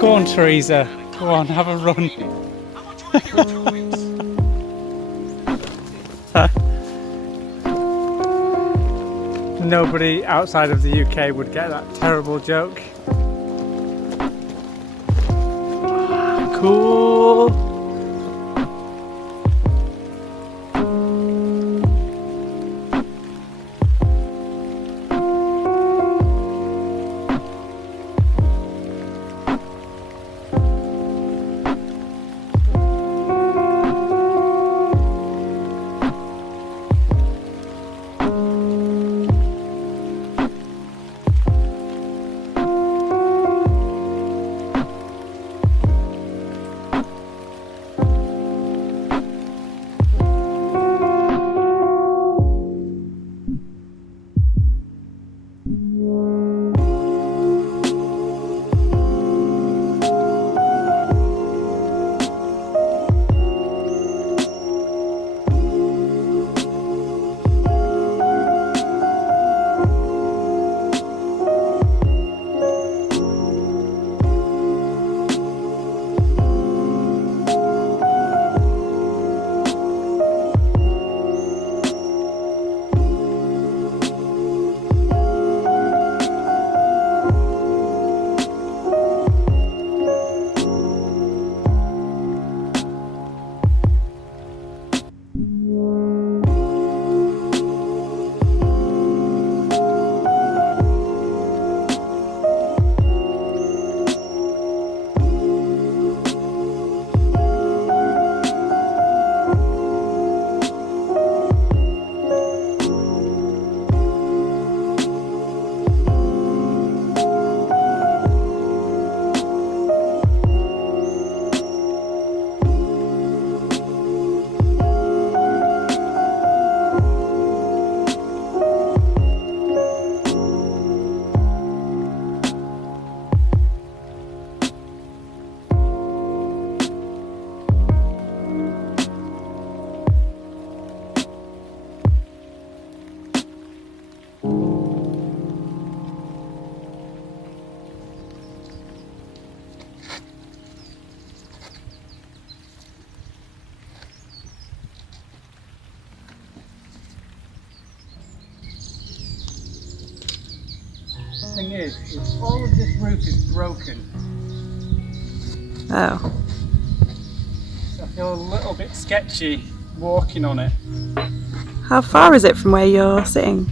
Go on, Teresa. Go on, have a run. Nobody outside of the UK would get that terrible joke. Cool. Thing is all of this roof is broken. Oh. So I feel a little bit sketchy walking on it. How far is it from where you're sitting?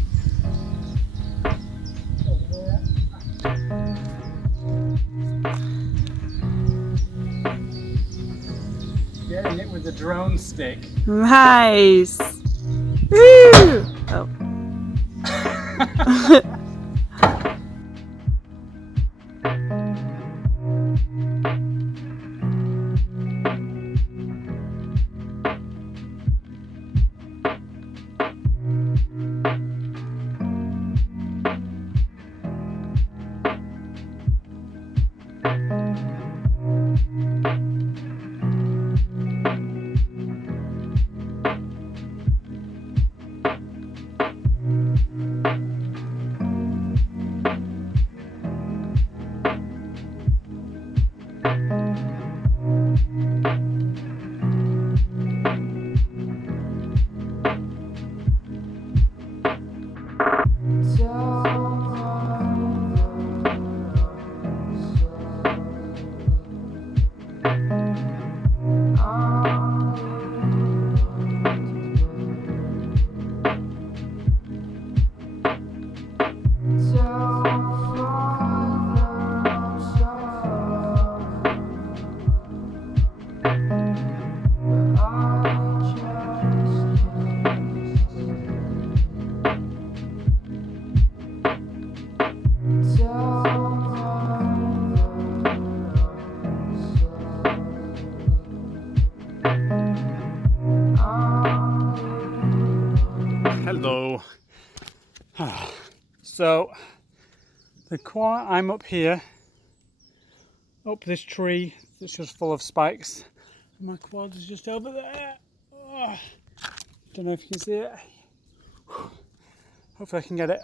Getting it with a drone stick. Nice! Woo! Oh. Hello. So I'm up here, up this tree that's just full of spikes. My quad is just over there. Oh, don't know if you can see it. Hopefully I can get it.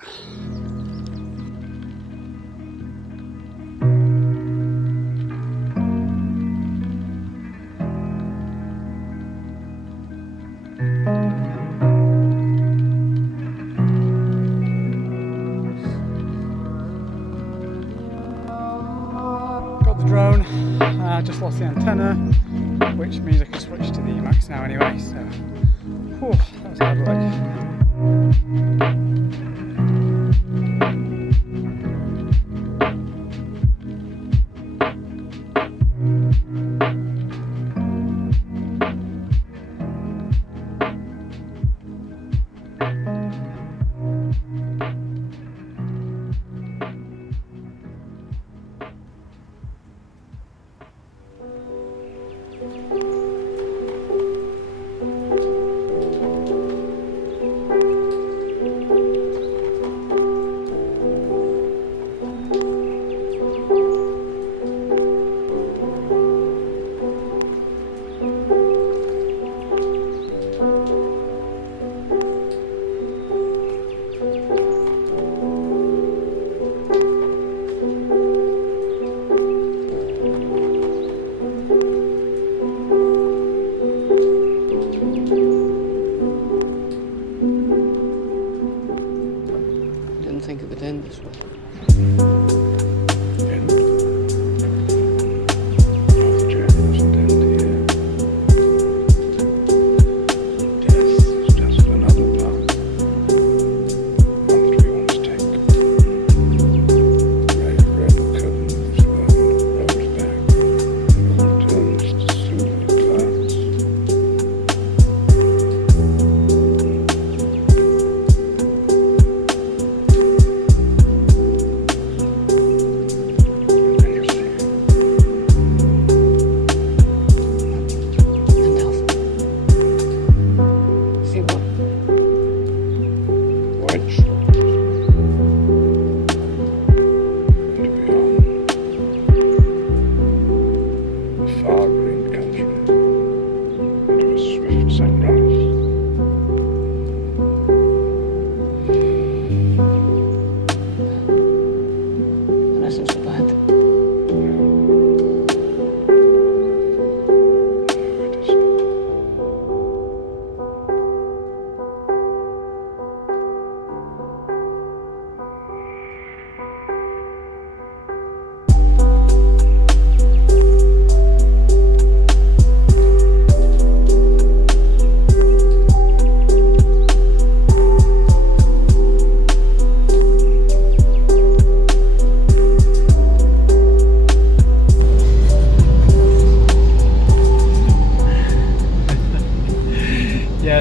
I just lost the antenna, which means I can switch to the Emax now anyway, so whew, that was hard work. Think it would end this way.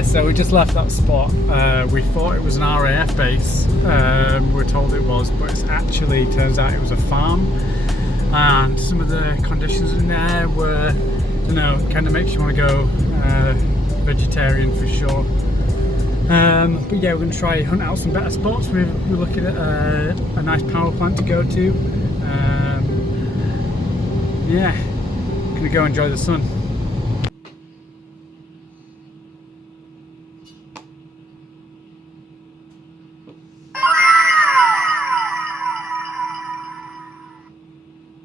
So we just left that spot. We thought it was an RAF base. We were told it was, but it's actually turns out it was a farm. And some of the conditions in there were, you know, kind of makes you want to go vegetarian for sure. But yeah, we're going to try hunt out some better spots. We're looking at a nice power plant to go to. Yeah, going to go enjoy the sun.